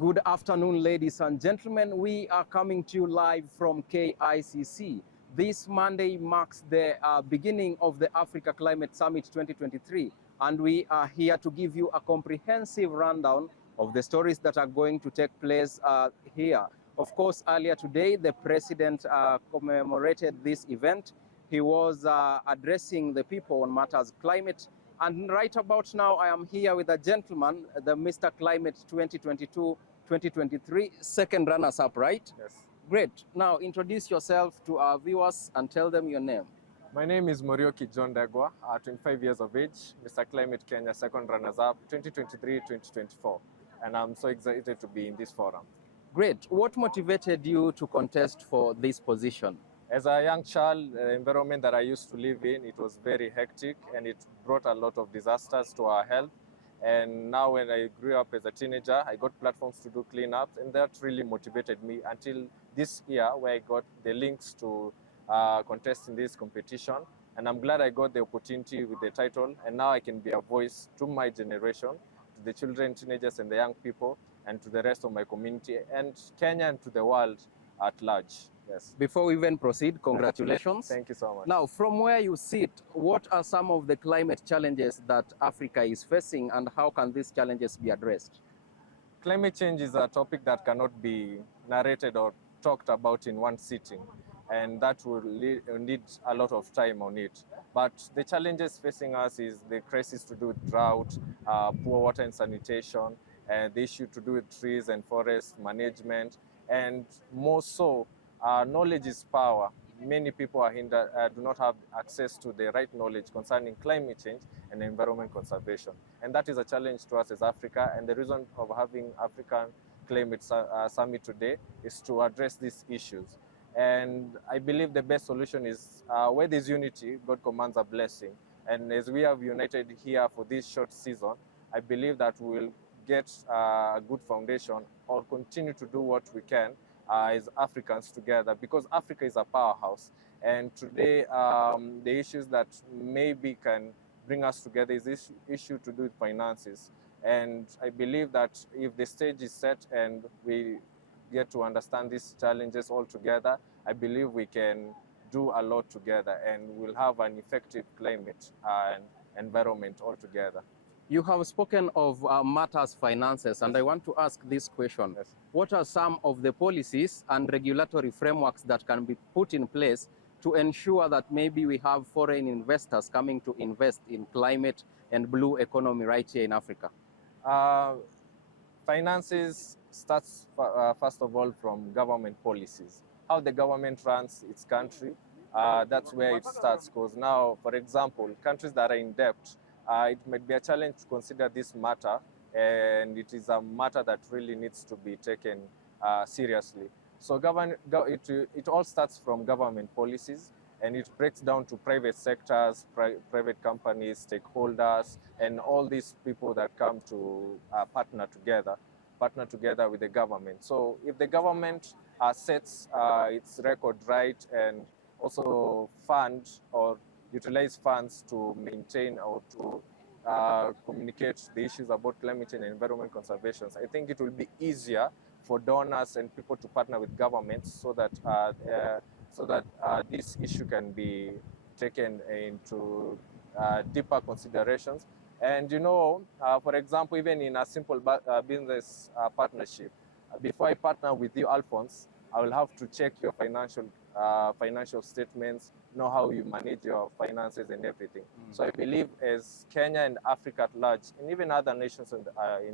Good afternoon, ladies and gentlemen. We are coming to you live from KICC. This Monday marks the beginning of the Africa Climate Summit 2023, and we are here to give you a comprehensive rundown of the stories that are going to take place here. Of course, earlier today, the president commemorated this event. He was addressing the people on matters climate. And right about now, I am here with a gentleman, the Mr. Climate 2022-2023, second runners-up, right? Yes. Great. Now, introduce yourself to our viewers and tell them your name. My name is Morioki John Dagwa, 25 years of age, Mr. Climate Kenya second runners-up 2023-2024. And I'm so excited to be in this forum. Great. What motivated you to contest for this position? As a young child, the environment that I used to live in, it was very hectic and it brought a lot of disasters to our health. And now when I grew up as a teenager, I got platforms to do cleanups, and that really motivated me until this year where I got the links to contest in this competition. And I'm glad I got the opportunity with the title, and now I can be a voice to my generation, to the children, teenagers, and the young people, and to the rest of my community, and Kenya and to the world at large. Yes. Before we even proceed, congratulations. Thank you so much. Now, from where you sit, what are some of the climate challenges that Africa is facing, and how can these challenges be addressed? Climate change is a topic that cannot be narrated or talked about in one sitting, and that will need a lot of time on it. But the challenges facing us is the crisis to do with drought, poor water and sanitation, and the issue to do with trees and forest management, and more so, knowledge is power. Many people are hindered, do not have access to the right knowledge concerning climate change and environment conservation. And that is a challenge to us as Africa. And the reason of having African Climate Summit today is to address these issues. And I believe the best solution is where there's unity, God commands a blessing. And as we have united here for this short season, I believe that we'll get a good foundation or continue to do what we can as Africans together, because Africa is a powerhouse. And today, the issues that maybe can bring us together is this issue to do with finances. And I believe that if the stage is set and we get to understand these challenges all together, I believe we can do a lot together and we'll have an effective climate and environment all together. You have spoken of matters finances, and I want to ask this question. Yes. What are some of the policies and regulatory frameworks that can be put in place to ensure that maybe we have foreign investors coming to invest in climate and blue economy right here in Africa? Finances starts first of all from government policies. How the government runs its country, that's where it starts. Because now, for example, countries that are in debt, it might be a challenge to consider this matter, and it is a matter that really needs to be taken seriously. So it all starts from government policies, and it breaks down to private sectors, private companies, stakeholders, and all these people that come to partner together with the government. So if the government sets its record right and also fund or utilize funds to maintain or to communicate the issues about climate change and environment conservation, I think it will be easier for donors and people to partner with governments so that this issue can be taken into deeper considerations. And for example, even in a simple business partnership, before I partner with you, Alphonse, I will have to check your financial statements, know how you manage your finances and everything. So I believe as Kenya and Africa at large, and even other nations in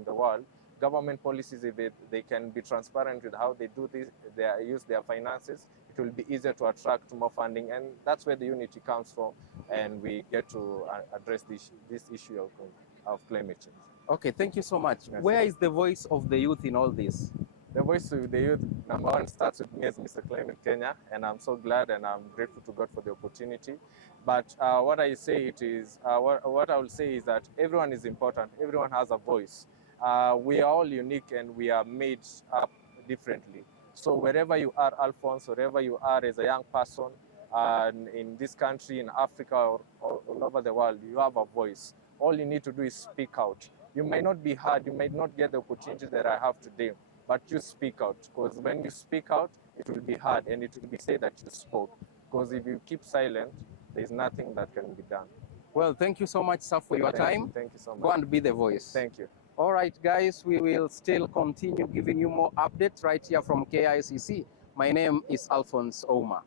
the world, government policies, if they can be transparent with how they do this, they use their finances, it will be easier to attract more funding. And that's where the unity comes from, and we get to address this issue of climate change. Okay, thank you so much. Yes. Where is the voice of the youth in all this? The voice of the youth, number one, starts with me as Mr. Climate Kenya, and I'm so glad and I'm grateful to God for the opportunity. But what I will say is that everyone is important. Everyone has a voice. We are all unique and we are made up differently. So wherever you are, Alphonse, wherever you are as a young person in this country, in Africa, or all over the world, you have a voice. All you need to do is speak out. You may not be heard, you might not get the opportunity that I have today, but you speak out, because when you speak out, it will be heard and it will be said that you spoke. Because if you keep silent, there's nothing that can be done. Well, thank you so much, sir, for your time. Thank you so much. Go and be the voice. Thank you. All right, guys, we will still continue giving you more updates right here from KICC. My name is Alphonse Ouma.